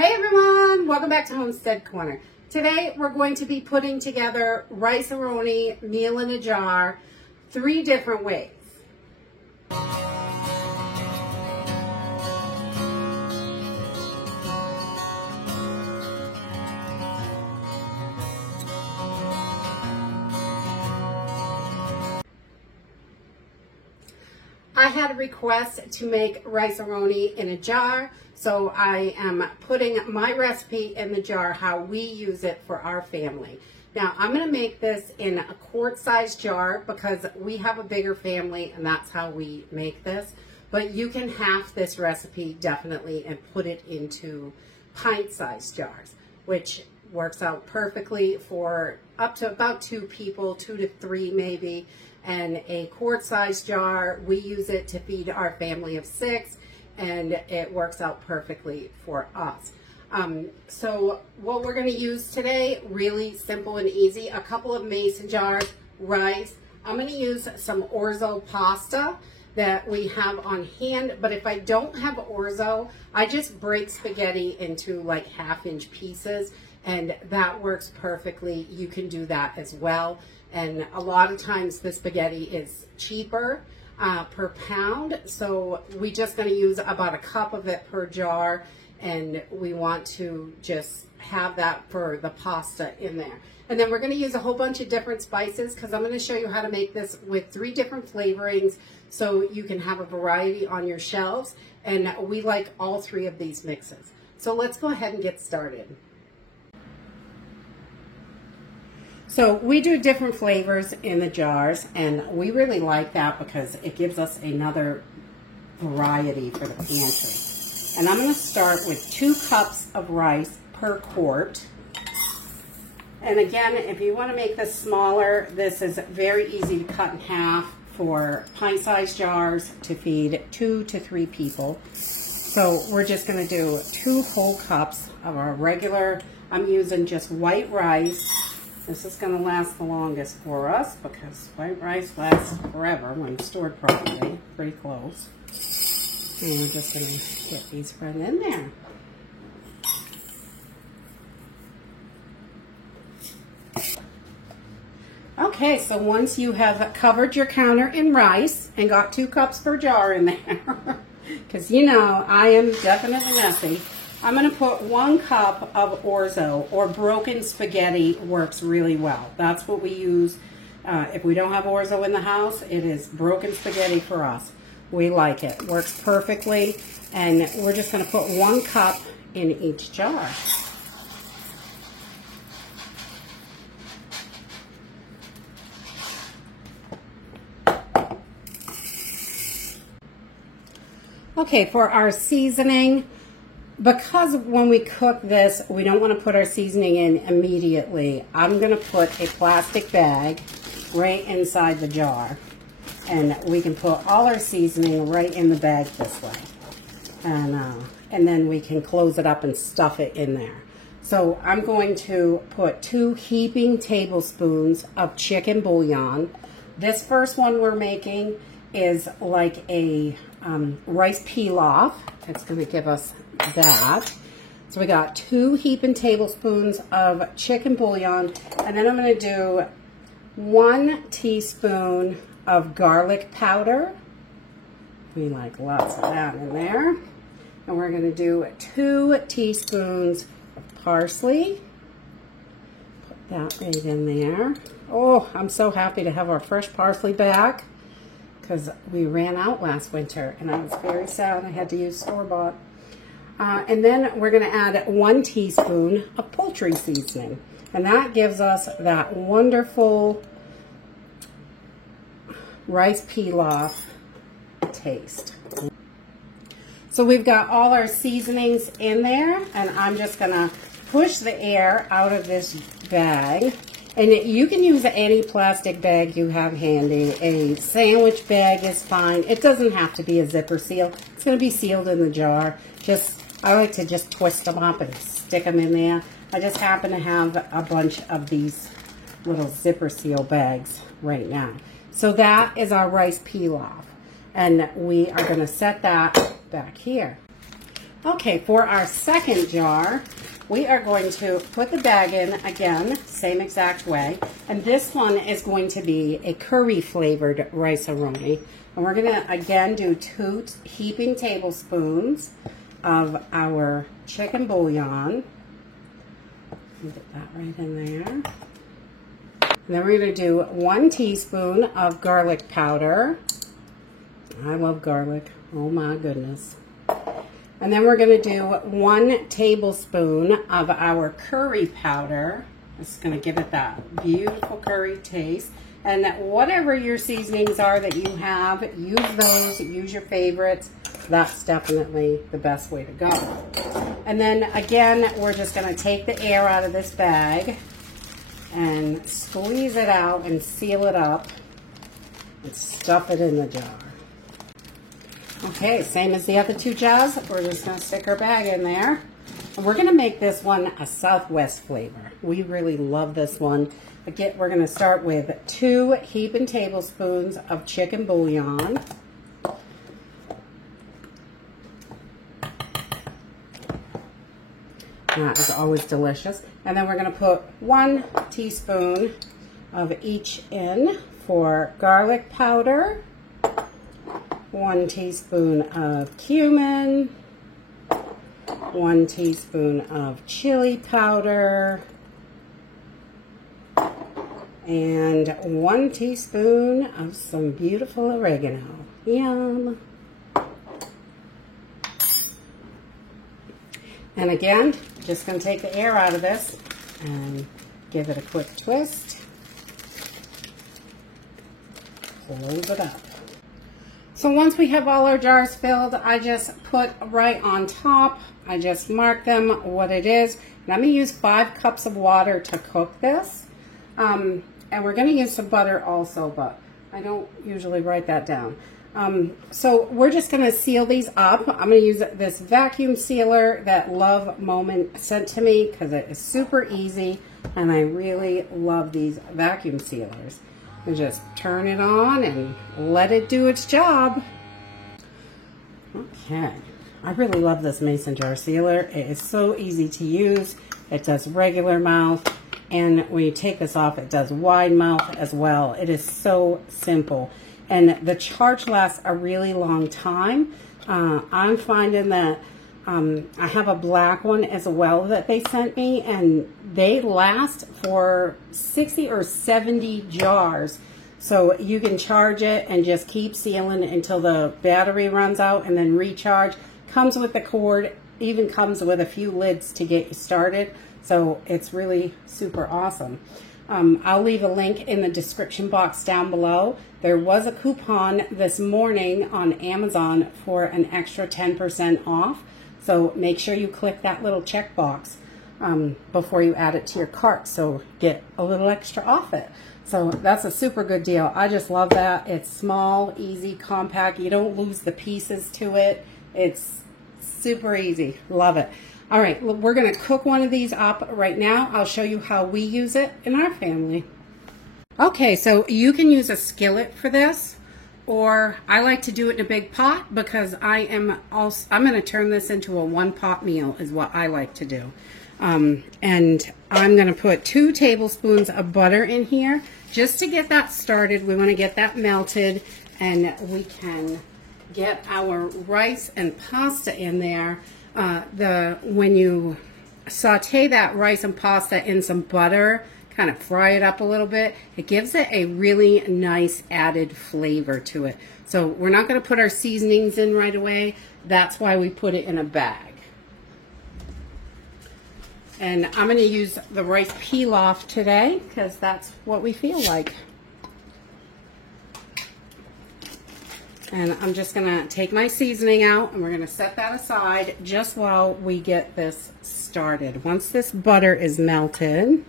Hey everyone, welcome back to Homestead Corner. Today we're going to be putting together Rice-A-Roni meal in a jar 3 different ways. I had a request to make Rice-A-Roni in a jar, so I am putting my recipe in the jar, how we use it for our family. Now, I'm going to make this in a quart-sized jar because we have a bigger family and that's how we make this. But you can half this recipe definitely and put it into pint-sized jars, which works out perfectly for up to about 2 people, 2 to 3 maybe. And a quart-sized jar, we use it to feed our family of 6, and it works out perfectly for us. So what we're going to use today, really simple and easy, a couple of mason jars, rice. I'm going to use some orzo pasta that we have on hand, but if I don't have orzo, I just break spaghetti into like 1/2-inch pieces, and that works perfectly. You can do that as well. And a lot of times the spaghetti is cheaper per pound, so we're just going to use about 1 cup of it per jar, and we want to just have that for the pasta in there. And then we're going to use a whole bunch of different spices because I'm going to show you how to make this with 3 different flavorings so you can have a variety on your shelves, and we like all 3 of these mixes. So let's go ahead and get started. So we do different flavors in the jars, and we really like that because it gives us another variety for the pantry. And I'm going to start with 2 cups of rice per quart. And again, if you want to make this smaller, this is very easy to cut in half for pint-sized jars to feed 2 to 3 people. So we're just going to do 2 whole cups of our regular, I'm using just white rice. This is going to last the longest for us because white rice lasts forever when stored properly, pretty close. And we're just going to get these right in there. Okay, so once you have covered your counter in rice and got 2 cups per jar in there, because you know I am definitely messy, I'm going to put 1 cup of orzo, or broken spaghetti works really well. That's what we use. If we don't have orzo in the house, it is broken spaghetti for us. We like it. Works perfectly. And we're just going to put 1 cup in each jar. Okay, for our seasoning, because when we cook this, we don't want to put our seasoning in immediately, I'm going to put a plastic bag right inside the jar. And we can put all our seasoning right in the bag this way. And then we can close it up and stuff it in there. So I'm going to put 2 heaping tablespoons of chicken bouillon. This first one we're making is like a rice pilaf. It's going to give us that. So we got 2 heaping tablespoons of chicken bouillon, and then I'm going to do 1 teaspoon of garlic powder. We like lots of that in there. And we're going to do 2 teaspoons of parsley. Put that right in there. Oh, I'm so happy to have our fresh parsley back because we ran out last winter and I was very sad I had to use store-bought. And then we're going to add 1 teaspoon of poultry seasoning. And that gives us that wonderful rice pilaf taste. So we've got all our seasonings in there, and I'm just going to push the air out of this bag. And you can use any plastic bag you have handy. A sandwich bag is fine. It doesn't have to be a zipper seal. It's going to be sealed in the jar. I like to just twist them up and stick them in there. I just happen to have a bunch of these little zipper seal bags right now. So that is our rice pilaf. And we are going to set that back here. Okay, for our second jar, we are going to put the bag in again, same exact way. And this one is going to be a curry flavored Rice-A-Roni. And we're gonna again do 2 heaping tablespoons of our chicken bouillon. Get that right in there. And then we're gonna do 1 teaspoon of garlic powder. I love garlic, oh my goodness. And then we're gonna do 1 tablespoon of our curry powder. It's gonna give it that beautiful curry taste. And whatever your seasonings are that you have, use those, use your favorites. That's definitely the best way to go. And then again, we're just gonna take the air out of this bag and squeeze it out and seal it up and stuff it in the jar. Okay, same as the other 2 jars, we're just gonna stick our bag in there. And we're gonna make this one a Southwest flavor. We really love this one. Again, we're gonna start with 2 heaping tablespoons of chicken bouillon. That is always delicious. And then we're gonna put 1 teaspoon of each in for garlic powder, 1 teaspoon of cumin, 1 teaspoon of chili powder, and 1 teaspoon of some beautiful oregano. Yum! And again, just going to take the air out of this and give it a quick twist. Close it up. So once we have all our jars filled, I just put right on top, I just mark them what it is. And I'm going to use 5 cups of water to cook this. And we're going to use some butter also, but I don't usually write that down. So we're just going to seal these up. I'm going to use this vacuum sealer that Love Moment sent to me because it is super easy, and I really love these vacuum sealers. And just turn it on and let it do its job. Okay, I really love this mason jar sealer. It is so easy to use. It does regular mouth. And when you take this off, it does wide mouth as well. It is so simple. And the charge lasts a really long time. I'm finding that I have a black one as well that they sent me, and they last for 60 or 70 jars. So you can charge it and just keep sealing until the battery runs out and then recharge. Comes with the cord, even comes with a few lids to get you started. So it's really super awesome. I'll leave a link in the description box down below. There was a coupon this morning on Amazon for an extra 10% off. So make sure you click that little checkbox before you add it to your cart. So get a little extra off it. So that's a super good deal. I just love that. It's small, easy, compact. You don't lose the pieces to it. It's super easy. Love it. All right, we're going to cook one of these up right now. I'll show you how we use it in our family. Okay, so you can use a skillet for this, or I like to do it in a big pot because I'm going to turn this into a 1-pot meal is what I like to do. And I'm going to put 2 tablespoons of butter in here just to get that started. We want to get that melted, and we can get our rice and pasta in there. When you saute that rice and pasta in some butter, kind of fry it up a little bit, it gives it a really nice added flavor to it. So we're not going to put our seasonings in right away. That's why we put it in a bag. And I'm going to use the rice pilaf today because that's what we feel like. And I'm just going to take my seasoning out, and we're going to set that aside just while we get this started. Once this butter is melted,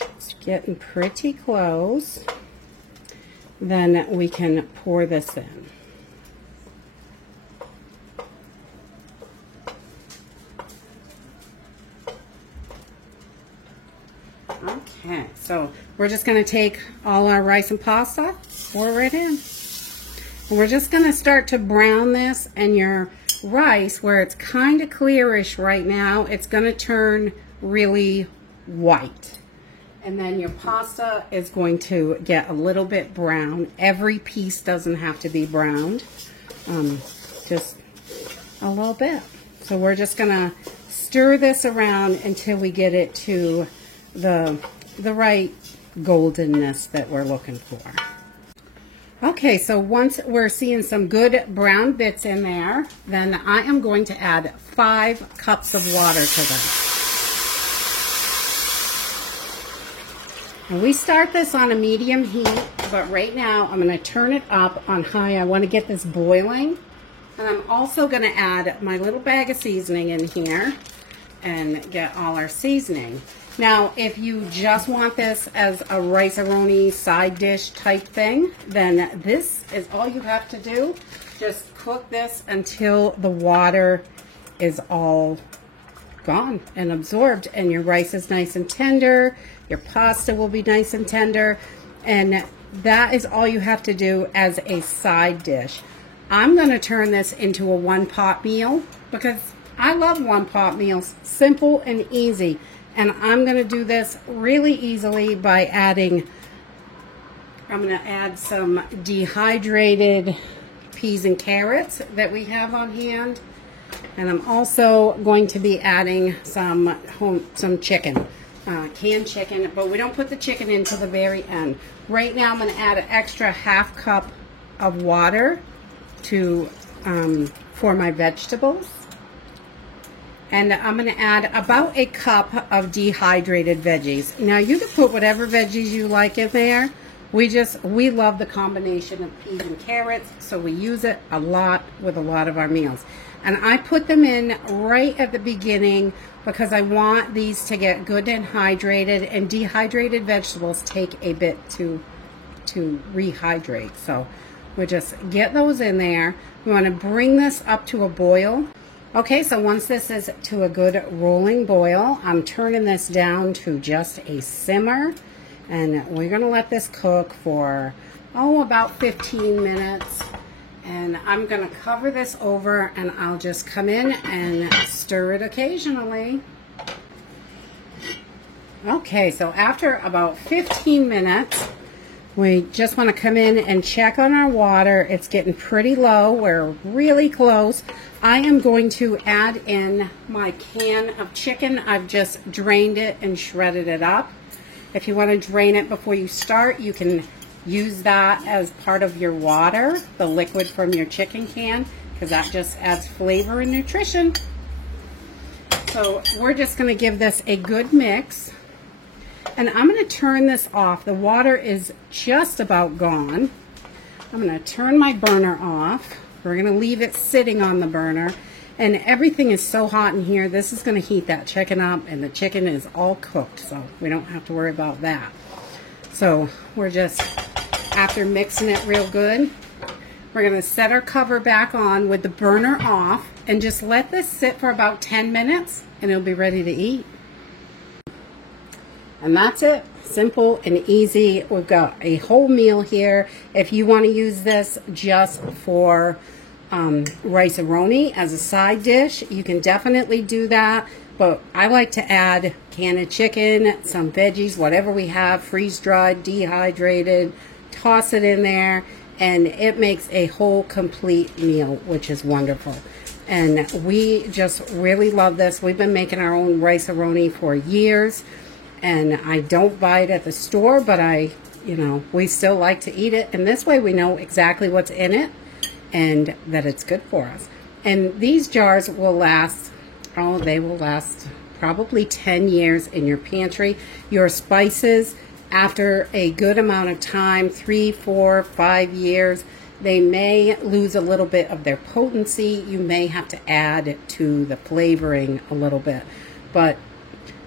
it's getting pretty close, then we can pour this in. Okay, so we're just going to take all our rice and pasta, pour it in. We're just going to start to brown this, and your rice, where it's kind of clearish right now, it's going to turn really white. And then your pasta is going to get a little bit brown. Every piece doesn't have to be browned, just a little bit. So we're just gonna stir this around until we get it to the right goldenness that we're looking for. Okay, so once we're seeing some good brown bits in there, then I am going to add 5 cups of water to this. And we start this on a medium heat, but right now I'm going to turn it up on high. I want to get this boiling. And I'm also going to add my little bag of seasoning in here and get all our seasoning. Now, if you just want this as a rice-a-roni side dish type thing, then this is all you have to do. Just cook this until the water is all gone and absorbed, and your rice is nice and tender, your pasta will be nice and tender, and that is all you have to do as a side dish. I'm going to turn this into a one-pot meal because I love one-pot meals, simple and easy, and I'm going to do this really easily by adding, I'm going to add some dehydrated peas and carrots that we have on hand. And I'm also going to be adding some chicken, canned chicken, but we don't put the chicken into the very end. Right now I'm going to add an extra ½ cup of water to for my vegetables. And I'm going to add about a cup of dehydrated veggies. Now you can put whatever veggies you like in there. We love the combination of peas and carrots, so we use it a lot with a lot of our meals. And I put them in right at the beginning because I want these to get good and hydrated, and dehydrated vegetables take a bit to rehydrate. So we just get those in there. We want to bring this up to a boil. Okay, so once this is to a good rolling boil, I'm turning this down to just a simmer, and we're going to let this cook for, about 15 minutes. And I'm going to cover this over, and I'll just come in and stir it occasionally. Okay, so after about 15 minutes, we just want to come in and check on our water. It's getting pretty low. We're really close. I am going to add in my can of chicken. I've just drained it and shredded it up. If you want to drain it before you start, you can use that as part of your water, the liquid from your chicken can, because that just adds flavor and nutrition. So we're just going to give this a good mix. And I'm going to turn this off. The water is just about gone. I'm going to turn my burner off. We're going to leave it sitting on the burner. And everything is so hot in here, this is going to heat that chicken up, and the chicken is all cooked, so we don't have to worry about that. So we're just, after mixing it real good, we're going to set our cover back on with the burner off and just let this sit for about 10 minutes and it'll be ready to eat. And that's it. Simple and easy. We've got a whole meal here. If you want to use this just for rice-a-roni as a side dish, you can definitely do that. But I like to add canned chicken, some veggies, whatever we have, freeze-dried, dehydrated, toss it in there, and it makes a whole complete meal, which is wonderful. And we just really love this. We've been making our own rice-a-roni for years, and I don't buy it at the store, but we still like to eat it. And this way we know exactly what's in it and that it's good for us. And these jars will last, they will last probably 10 years in your pantry. Your spices, after a good amount of time, 3, 4, 5 years, they may lose a little bit of their potency. You may have to add to the flavoring a little bit. But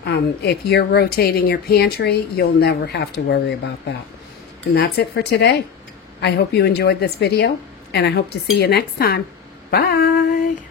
if you're rotating your pantry, you'll never have to worry about that. And that's it for today. I hope you enjoyed this video, and I hope to see you next time. Bye!